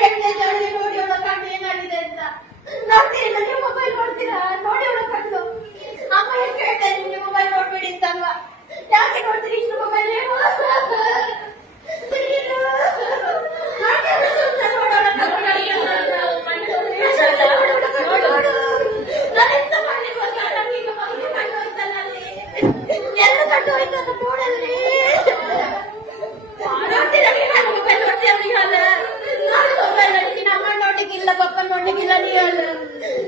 ಹೇಳ್ತಾ ಇದ್ದೆ ನೋಡಿ ಅವಳ ಕಣ್ಣು ಏನಾಗಿದೆ ಅಂತ. ನೋಡ್ತೀರಾ ನೀವು ಮೊಬೈಲ್ ನೋಡ್ತೀರಾ? ನೋಡಿ ಅವಳ ಕಣ್ಣು. ಅಮ್ಮ ಎಷ್ಟು ಹೇಳ್ತಾ ಇದ್ದೀನಿ ನೀವು ಮೊಬೈಲ್ ನೋಡ್ಬೇಡಿ ಅಂತ ಅಲ್ವಾ? ಯಾಕೆ ನೋಡ್ತೀರಿ ಇಷ್ಟು ಮೊಬೈಲ್ ನೀವು? ಎಲ್ಲ ಕಟ್ಟು ಹೋಯ್ತು ನೋಡಲ್ರಿ. ನೋಡ್ಲಿಕ್ಕಿಲ್ಲ ಪಪ್ಪ ನೋಡ್ಲಿಕ್ಕಿಲ್ಲ ನೀವು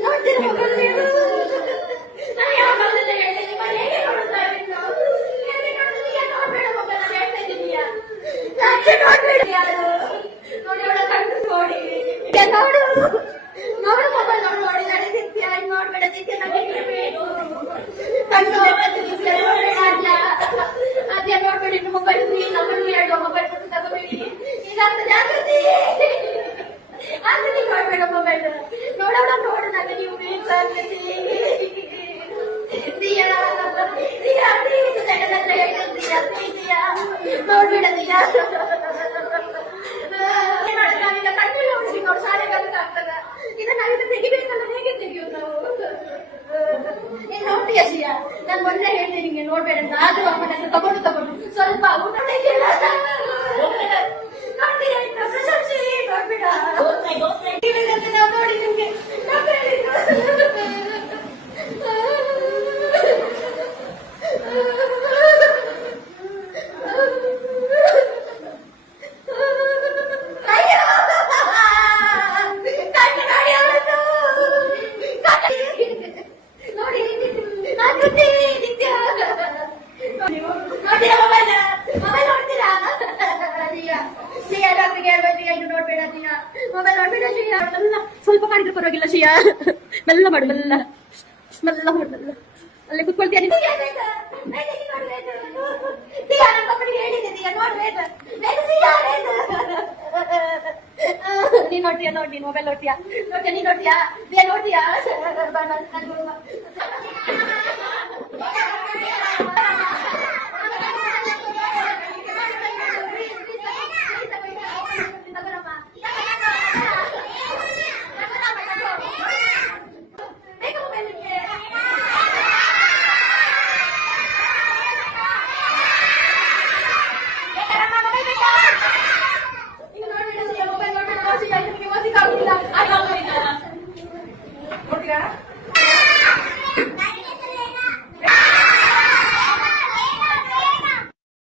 ನೋಡ್ತೀರಾ ಮೊಬೈಲ್ ನೀವು? ನಾನು ಯಾವಾಗಲೂ ಹೇಳ್ತೀನಿ ಹೇಗೆ ನೋಡ್ತಾ ಇದ್ದೀನಿ ನೋಡ್ಬೇಡ ಮೊಬೈಲ್ ಹೇಳ್ತಾ ಇದ್ದೀನಿಯಾ? ಯಾಕೆ ನೋಡ್ಬೇಡಿ ಯಾರು ನೋಡಿ ಅವಳ ಕಣ್ಣು ನೋಡಿ ನೋಡು ನೋಡು ಮೊಬೈಲ್ ನೋಡು ನೋಡಿ ನಡೀತಿರ್ತೀಯ ನೋಡ್ಬೇಡ ನಿತ್ಯ ನಡೀತಿರ್ಬೇಕು ಕಣ್ಣು ಅದೇ ನೋಡ್ಬೇಡಿ ಮೊಬೈಲ್ ನಂಬರ್ ಹೇಳುವ ಮೊಬೈಲ್ ಕೊಟ್ಟು ತಗೋಬೇಡಿ ಇದಾಗ್ತದೆ ಜಾಗೃತಿ ಆಕೃತಿ ನೋಡ್ಬೇಡ ಮೊಬೈಲ್ ನೋಡೋಣ ನೋಡು ನನಗೆ ನೀವು ನೋಡ್ಬೇಡ ದಿಯಾ ನಾವೀಗ ಕಣ್ಣಲ್ಲಿ ಹೊಡಿಸಿ ನೋಡಿ ಶಾಲೆಗೆ ಆಗ್ತದ ಇದನ್ನ ನಾವೀಗ ತೆಗಿಬೇಕಲ್ಲ ಹೇಗೆ ತೆಗಿಯೋದು ನಾವು? ನೀನ್ ನೋಡ್ತೀಯ ದಿಯಾ? ನಾನು ಮೊನ್ನೆ ಹೇಳ್ತೀನಿ ನಿಂಗೆ ನೋಡ್ಬೇಡ ಅಂತ ಆದ್ರೂ ಅಮ್ಮ ನನ್ನ ತಗೊಂಡು ಸ್ವಲ್ಪ ಊಟ ನೋಡ್ತೀಯ ಪ್ರಶಂಸೆ ನೋಡ್ಬೇಡ ನಾವು ನೋಡಿ ನಿಮ್ಗೆ ಸ್ವಲ್ಪ ಮಾಡಿದ್ರೆ ಪರವಾಗಿಲ್ಲ ಶಿಯಾ ಮೆಲ್ಲ ಮಾಡು ಮೆಲ್ಲ ಮೆಲ್ಲ ಮಾಡು ಮೆಲ್ಲ ಅಲ್ಲೇ ಕುತ್ಕೊಳ್ತೀಯ ನೀನು ನೋಡ್ತೀಯ ನೋಡಿ ಮೊಬೈಲ್ ನೋಡ್ತೀಯಾ ನೀನ್ ನೋಡ್ತೀಯಾ ನೋಡ್ತೀಯಾ